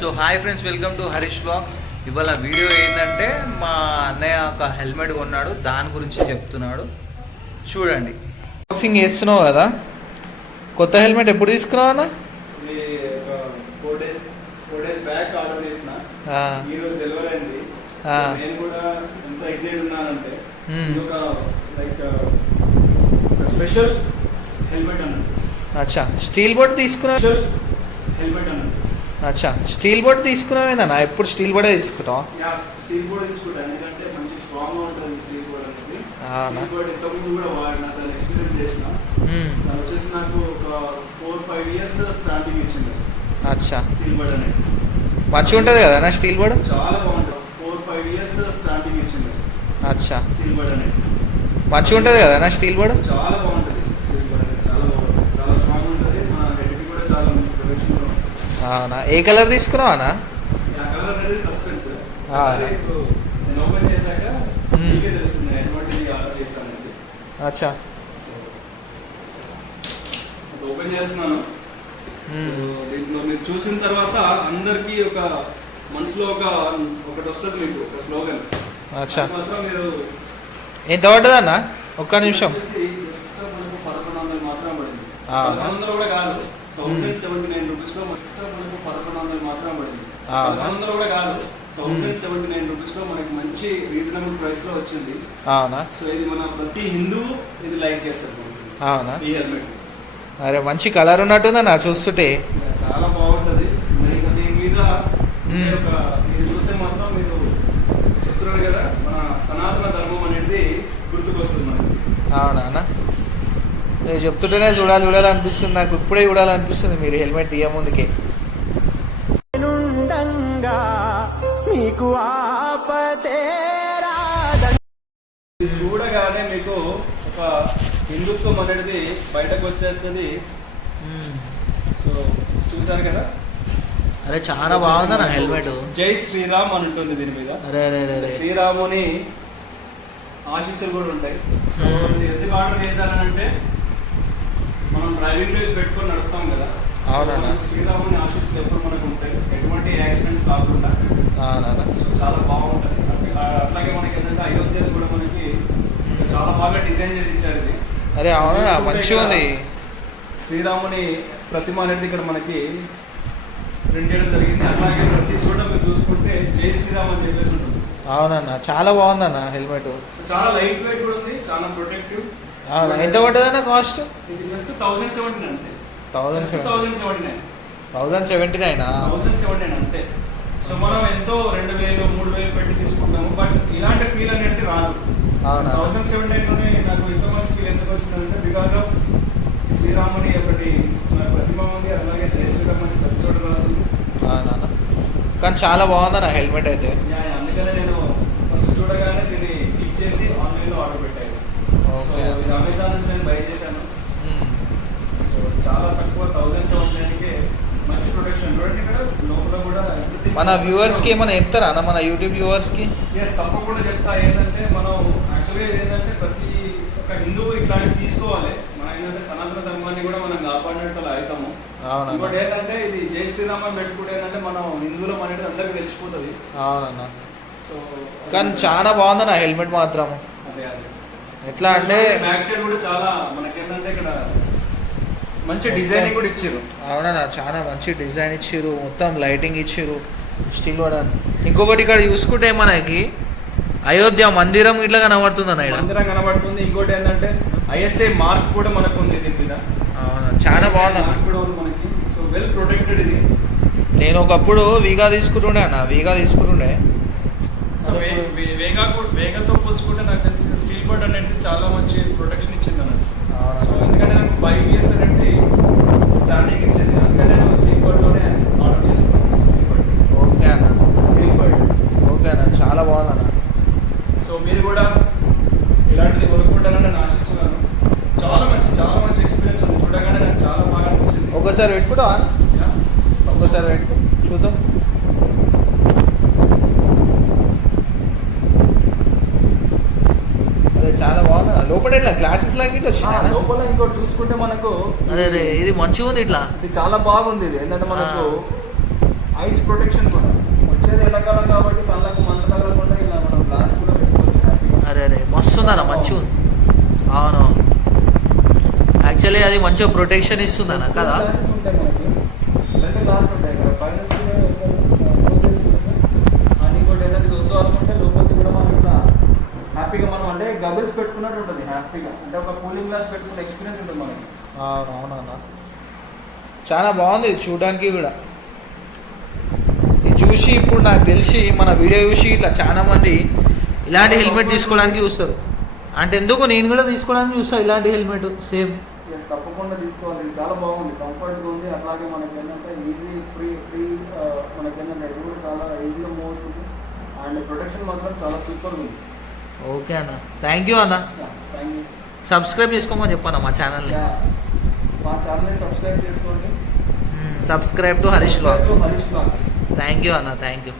So hi friends, welcome to Harish blogs. ఇవాళ video ఏంటంటే మా అన్నయ్య ఒక హెల్మెట్ కొన్నాడు, దాని గురించి చెప్తున్నాడు. చూడండి. బాక్సింగ్ చేస్తున్నావు కదా, కొత్త హెల్మెట్ ఎప్పుడు తీసుకున్నావు అన్న? 4 days బ్యాక్ ఆర్డర్ చేసిన, ఈ రోజు డెలివరీ అయింది. నేను కూడా ఎంత ఎక్సైట్ ఉన్నానంటే ఇది ఒక లైక్ స్పెషల్ హెల్మెట్ అన్నట్టు. అచ్చా, స్టీల్ బోర్డ్ తీసుకున్నా? హెల్మెట్ అన్నట్టు. అచ్చా, స్టీల్ బోర్డ్ తీసుకున్నావేనా? ఎప్పుడు స్టీల్ బోర్డే తీసుకుంటావా? స్టీల్ బోర్డ్ తీసుకుంటాను, ఎందుకంటే మంచి స్ట్రాంగ్ గా ఉంటుంది స్టీల్ బోర్డ్ అనేది. స్టీల్ బోర్డ్ ఇంతకుముందు కూడా వాడిన, దాన్ని ఎక్స్పీరియన్స్ చేసిన. దాని వచ్చేసి నాకు ఒక 4-5 years స్టార్టింగ్ ఇచ్చింది. అచ్చా, స్టీల్ బోర్డ్ అనేది మంచిగా ఉంటుంది కదా నా స్టీల్ బోర్డ్? చాలా బాగుంటుంది. 4-5 years స్టార్టింగ్ ఇచ్చింది. అచ్చా, స్టీల్ బోర్డ్ అనేది మంచిగా ఉంటుంది కదా నా స్టీల్ బోర్డ్? చాలా బాగుంటుంది. స్టీల్ బోర్డ్ అనేది చాలా బాగుంటుంది, చాలా స్ట్రాంగ్ ఉంటుంది. మన హెడ్కి కూడా చాలా మంచి ప్రొటెక్షన్. అవునా, ఏ కలర్ తీసుకున్నావా అన్న? కలర్ అనేది సస్పెన్స్. ఇప్పుడు నేను ఓపెన్ చేశాక మీకే తెలుస్తుంది ఎటువంటి ఆర్డర్ చేస్తానండి. అచ్చా, ఓపెన్ చేస్తున్నాను. దీంట్లో మీరు చూసిన తర్వాత అందరికి ఒక మనసులో ఒకటి వస్తుంది, మీకు ఒక స్లోగన్. అచ్చా, మాత్రం మీరు ఎంత పడ్డది అన్న? ఒక్క నిమిషం. జస్ట్ మనకు 1100 మాత్రం పడింది. 1100 కూడా కాదు, 1079 రూపీస్ లో మనకు 1100 మాత్రం పడింది. 1100 కూడా కాదు, 1079 రూపీస్ లో మనకి మంచి రీజనబుల్ ప్రైస్ లో వచ్చింది. అవునా? సో ఇది మన ప్రతి హిందువు ఇది లైక్ చేస్తారు. అవునా? ఈ హెల్మెట్ అరే మంచి కలర్ ఉన్నట్టుందా నా చూస్తుంటే? చాలా బాగుంటది. మరి దీని మీద ఇది చూస్తే మాత్రం మీరు చెప్తున్నారు కదా, మన సనాతన ధర్మం అనేది గుర్తుకొస్తుంది మనకి. అవునా అన్న? నేను చెప్తుంటేనే చూడాలనిపిస్తుంది, నాకు ఇప్పుడే చూడాలనిపిస్తుంది మీరు హెల్మెట్ తీయ ముందుకే. చూడగానే మీకు ఒక హిందుత్వం అనేది బయటకు వచ్చేస్తుంది. సో చూసారు కదా, అరే చాలా బాగుందా నా హెల్మెట్? జై శ్రీరామ్ అని ఉంటుంది దీని మీద. అరే అరే అరే, శ్రీరాముని ఆశీస్సులు కూడా ఉంటాయి. సో ఇది ఎందుకు ఆర్డర్ చేశానంటే, మనం డ్రైవింగ్ మీద పెట్టుకొని నడుపుతాం కదా. అవునా? శ్రీరాముని ఆశీస్సులు ఎప్పుడు మనకు ఉంటాయి, ఎటువంటి యాక్సిడెంట్స్ కాకుండా. సో చాలా బాగుంటుంది. అట్లాగే మనకి ఏంటంటే అయోధ్య కూడా మనకి చాలా బాగా డిజైన్ చేసి ఇచ్చారు ఇది. అరే అవునా, మంచిగా ఉంది. శ్రీరాముని ప్రతిమ అనేది ఇక్కడ మనకి ప్రింట్ చేయడం జరిగింది. అలాగే ప్రతి చోట మీరు చూసుకుంటే జై శ్రీరామ్ అని చెప్పేసి ఉంటుంది. అవునన్నా, చాలా బాగుందన్న హెల్మెట్. చాలా లైట్ వెయిట్ కూడా ఉంది, చాలా ప్రొటెక్టివ్. అవునా, ఎంత పడ్డదన్న కాస్ట్? ఇది జస్ట్ 1079 అంతే. 1079 అంతే. సో మనం ఎంతో 2000-3000 పెట్టి తీసుకుంటాము, బట్ ఇలాంటి ఫీల్ అనేది రాదు. 1079 లోనే నాకు ఇంత మంచి ఫీల్ ఎందుకు వచ్చిందంటే, బికాస్ ఆఫ్ శ్రీరాముని ఒకటి ప్రతిమ ఉంది, అలాగే జై శ్రీరామ్ అని ప్రతి చోట రాస్తుంది. కానీ చాలా బాగుందన్న హెల్మెట్ అయితే. అందుకనే నేను ఫస్ట్ చూడగానే దీన్ని క్లిక్ చేసి ఆన్లైన్లో ఆర్డర్ పెట్టాను. సో ఇది అమెజాన్ నుంచి నేను బై చేశాను. సో చాలా తక్కువ 1079కి మంచి ప్రొటెక్షన్. చూడండి ఇక్కడ లోపల కూడా. మన వ్యూవర్స్కి ఏమైనా చెప్తారా అన్న, మన యూట్యూబ్ వ్యూవర్స్కి? ఎస్, తప్పకుండా చెప్తా. ఏంటంటే మనం యాక్చువల్గా ఏంటంటే ప్రతి ఒక్క హిందువు ఇట్లాంటివి తీసుకోవాలి. మనం ఏంటంటే సనాతన ధర్మాన్ని కూడా మనం కాపాడినట్టు అవుతాము. ఇంకోటి ఏంటంటే ఇది జై శ్రీరామ్ అని పెట్టుకుంటే ఏంటంటే మనం హిందువులం అనేది అందరికీ తెలిసిపోతుంది. అవునన్నా. సో కానీ చాలా బాగుందన్న హెల్మెట్ మాత్రం. అదే అదే ఎట్లా అంటే బ్యాక్ సైడ్ కూడా చాలా మనకేంటంటే ఇక్కడ మంచి డిజైన్ కూడా ఇచ్చారు. అవునన్నా, చాలా మంచి డిజైన్ ఇచ్చారు, మొత్తం లైటింగ్ ఇచ్చారు, స్టీల్ వాడని. ఇంకొకటి ఇక్కడ చూసుకుంటే మనకి అయోధ్య మందిరం ఇట్లా కనబడుతుంది అన్న. మందిరం కనబడుతుంది. ఇంకోటి ఏంటంటే ISI మార్క్ కూడా మనకు ఉంది దీని మీద. అవునా, చాలా బాగుంది మనకి. సో వెల్ ప్రొటెక్టెడ్ ఇది. నేను ఒకప్పుడు వీగా తీసుకుంటుండే అన్న, సో వేగాతో పోల్చుకుంటే నాకు తెలిసిన స్టీల్ బోర్డ్ అనేది చాలా మంచి ప్రొటెక్షన్ ఇచ్చింది అన్నట్టు. సో ఎందుకంటే నాకు 5 years అనేది స్టార్టింగ్ ఇచ్చింది, అందుకని నేను స్టీల్ బోర్డ్లోనే ఆర్డర్ చేస్తున్నాను. Steel board. ఓకే అన్న, స్టీల్ బోర్డ్. ఓకే అన్న, చాలా బాగుంది అన్న. సో మీరు కూడా ఇలాంటిది కొనుక్కుంటారని నేను ఆశిస్తున్నాను. చాలా మంచి ఎక్స్పీరియన్స్ ఉంది. చూడగానే నాకు చాలా బాగా అనిపించింది. ఒకసారి పెట్టుకుంటావా? ఒకసారి పెట్టుకో చూద్దాం. అదే చాలా బాగుంది. లోపల ఇట్లా గ్లాసెస్ లాగా ఇట్లా వచ్చింది. లోపల ఇంకోటి చూసుకుంటే మనకు అదే ఇది మంచిగా ఉంది. ఇట్లా ఇది చాలా బాగుంది. ఇది ఏంటంటే మనకు ఐస్ ప్రొటెక్షన్ కూడా వచ్చేది ఎండాకాలం కాబట్టి కళ్ళకు మంట తగలకుండా ఇలా మనం గ్లాస్ కూడా పెట్టుకోవచ్చు హ్యాపీగా. అరే అరే మస్తుందన్న మంచిగా ఉంది. అవును యాక్చువల్లీ అది మంచిగా ప్రొటెక్షన్ ఇస్తుందన్న కదా. గ్లాసెస్ ఉంటాయి మనకి, రెండు గ్లాసులు ఉంటాయి కదా పైన అని ఇంకోటి ఏదైనా వద్దు అనుకుంటే లోపలికి కూడా మనం ఇట్లా హ్యాపీగా మనం అంటే గబుల్స్ పెట్టుకున్నట్టు ఉంటుంది హ్యాపీగా, అంటే ఒక కూలింగ్ గ్లాస్ పెట్టుకున్న ఎక్స్పీరియన్స్ ఉంటుంది మనకి. అవునవునన్నా చాలా బాగుంది ఇది చూడడానికి కూడా. ఇది చూసి ఇప్పుడు నాకు తెలిసి మన వీడియో చూసి ఇట్లా చాలా మంది ఇలాంటి హెల్మెట్ తీసుకోవడానికి చూస్తారు. అంటే ఎందుకు నేను కూడా తీసుకోవడానికి చూస్తాను ఇలాంటి హెల్మెట్ సేమ్. తప్పకుండా తీసుకోవాలి, ఇది చాలా బాగుంది, కంఫర్ట్గా ఉంది. అట్లాగే మనకి ఏంటంటే ఈజీ ఫ్రీ మనకి ఏంటంటే ఇది కూడా చాలా ఈజీగా మూవ్ అవుతుంది అండ్ ప్రొటెక్షన్ మాత్రం చాలా సూపర్గా ఉంది. ఓకే అన్న, థ్యాంక్ యూ అన్న. Thank you. సబ్స్క్రైబ్ చేసుకోమని చెప్పాను మా ఛానల్ని. మా ఛానల్ని సబ్స్క్రైబ్ చేసుకోండి. Subscribe to Harish vlogs. Harish vlogs. Thank you అన్న, థ్యాంక్ యూ.